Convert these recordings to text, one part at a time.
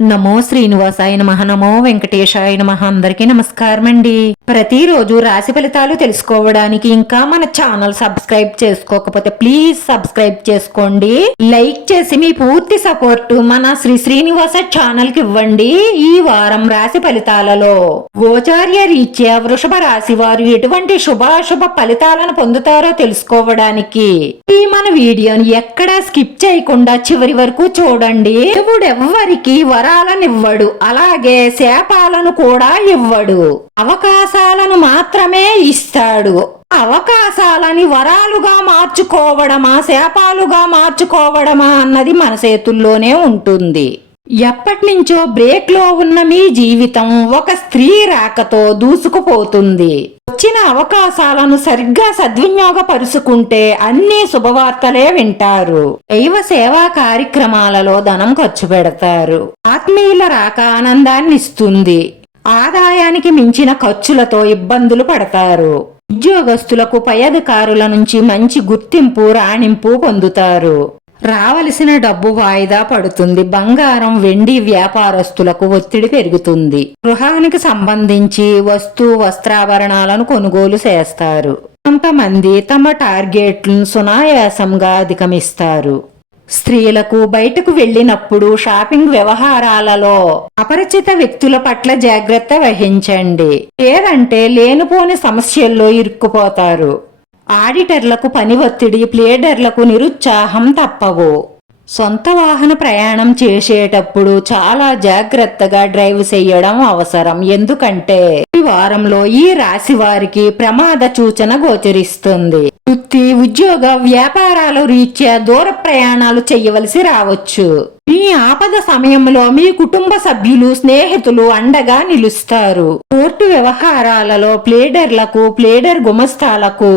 నమో శ్రీనివాసాయ నమః. నమో వెంకటేశాయ నమః. అందరికీ నమస్కారం అండి. ప్రతిరోజు రాశి ఫలితాలు తెలుసుకోవడానికి ఇంకా మన ఛానల్ సబ్స్క్రైబ్ చేసుకోకపోతే ప్లీజ్ సబ్స్క్రైబ్ చేసుకోండి. లైక్ చేసి మీ పూర్తి సపోర్ట్ మన శ్రీనివాస ఛానల్ కి ఇవ్వండి. ఈ వారం రాశి ఫలితాలలో గోచార్య రీత్యా వృషభ రాశి వారు ఎటువంటి శుభాశుభ ఫలితాలను పొందుతారో తెలుసుకోవడానికి ఈ మన వీడియోని ఎక్కడా స్కిప్ చేయకుండా చివరి వరకు చూడండి. దేవుడు ఎవ్వరికి వరాలనివ్వడు, అలాగే శాపాలను కూడా ఇవ్వడు. అవకాశాలను మాత్రమే ఇస్తాడు. అవకాశాలని వరాలుగా మార్చుకోవడమా శాపాలుగా మార్చుకోవడమా అన్నది మన చేతుల్లోనే ఉంటుంది. ఎప్పటి నుంచో బ్రేక్ లో ఉన్న మీ జీవితం ఒక స్త్రీ రాకతో దూసుకుపోతుంది. వచ్చిన అవకాశాలను సరిగ్గా సద్వినియోగపరుచుకుంటే అన్ని శుభవార్తలే వింటారు. దైవ సేవా కార్యక్రమాలలో ధనం ఖర్చు పెడతారు. ఆత్మీయుల రాక ఆనందాన్ని ఇస్తుంది. ఆదాయానికి మించిన ఖర్చులతో ఇబ్బందులు పడతారు. ఉద్యోగస్తులకు పై అధికారుల నుంచి మంచి గుర్తింపు రాణింపు పొందుతారు. రావలసిన డబ్బు వాయిదా పడుతుంది. బంగారం వెండి వ్యాపారస్తులకు ఒత్తిడి పెరుగుతుంది. గృహానికి సంబంధించి వస్త్రాభరణాలను కొనుగోలు చేస్తారు. కొంతమంది తమ టార్గెట్లను సునాయాసంగా అధిగమిస్తారు. స్త్రీలకు బయటకు వెళ్లినప్పుడు షాపింగ్ వ్యవహారాలలో అపరిచిత వ్యక్తుల పట్ల జాగ్రత్త వహించండి, లేదంటే లేనిపోని సమస్యల్లో ఇరుక్కుపోతారు. ఆడిటర్లకు పని ఒత్తిడి, ప్లేడర్లకు నిరుత్సాహం తప్పవు. సొంత వాహన ప్రయాణం చేసేటప్పుడు చాలా జాగ్రత్తగా డ్రైవ్ చేయడం అవసరం. ఎందుకంటే ఈ వారంలో ఈ రాశి వారికి ప్రమాద సూచన గోచరిస్తుంది. వృత్తి, ఉద్యోగ, వ్యాపారాల రీత్యా దూర ప్రయాణాలు చేయవలసి రావచ్చు. మీ ఆపద సమయంలో మీ కుటుంబ సభ్యులు, స్నేహితులు అండగా నిలుస్తారు. కోర్టు వ్యవహారాలలో ప్లేడర్ గుమస్తాలకు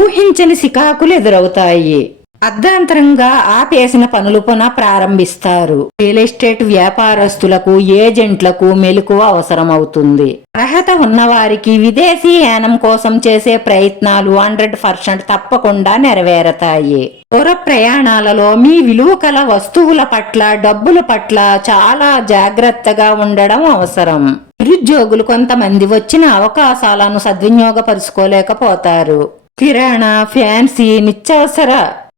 ఊహించని సికాకులు ఎదురవుతాయి. అర్ధాంతరంగా ఆపేసిన పనులు పునః ప్రారంభిస్తారు. రియల్ ఎస్టేట్ వ్యాపారస్తులకు, ఏజెంట్లకు మెలకువ అవసరమవుతుంది. అర్హత ఉన్నవారికి విదేశీ యానం కోసం చేసే ప్రయత్నాలు 100% తప్పకుండా నెరవేరతాయి. దూర ప్రయాణాలలో మీ విలువ కల వస్తువుల పట్ల, డబ్బుల పట్ల చాలా జాగ్రత్తగా ఉండడం అవసరం. నిరుద్యోగులు కొంతమంది వచ్చిన అవకాశాలను సద్వినియోగపరుచుకోలేకపోతారు. కిరాణా, ఫ్యాన్సీ, నిత్యావసర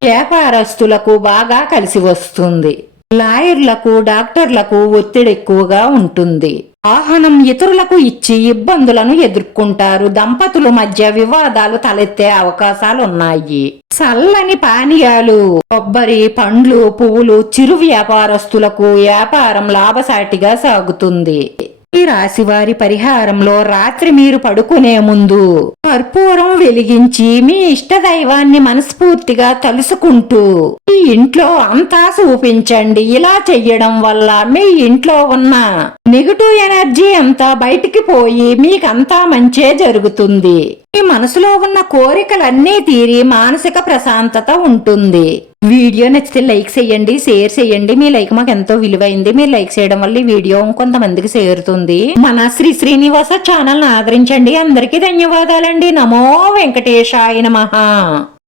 వ్యాపారస్తులకు బాగా కలిసి వస్తుంది. లాయర్లకు, డాక్టర్లకు ఒత్తిడి ఎక్కువగా ఉంటుంది. వాహనం ఇతరులకు ఇచ్చి ఇబ్బందులను ఎదుర్కొంటారు. దంపతుల మధ్య వివాదాలు తలెత్తే అవకాశాలున్నాయి. చల్లని పానీయాలు, కొబ్బరి, పండ్లు, పువ్వులు, చిరు వ్యాపారస్తులకు వ్యాపారం లాభసాటిగా సాగుతుంది. ఈ రాశి వారి పరిహారంలో రాత్రి మీరు పడుకునే ముందు కర్పూరం వెలిగించి మీ ఇష్ట దైవాన్ని మనస్ఫూర్తిగా తలుసుకుంటూ మీ ఇంట్లో అంతా చూపించండి. ఇలా చెయ్యడం వల్ల మీ ఇంట్లో ఉన్న నెగటివ్ ఎనర్జీ అంతా బయటికి పోయి మీకంతా మంచే జరుగుతుంది. మీ మనసులో ఉన్న కోరికలన్నీ తీరి మానసిక ప్రశాంతత ఉంటుంది. వీడియో నచ్చితే లైక్ చేయండి, షేర్ చేయండి. మీ లైక్ మాకు ఎంతో విలువైంది. మీరు లైక్ చేయడం వల్ల ఈ వీడియో కొంతమందికి చేరుతుంది. మన శ్రీనివాస ఛానల్ ఆదరించండి. అందరికీ ధన్యవాదాలండి. నమో వెంకటేశాయ నమః.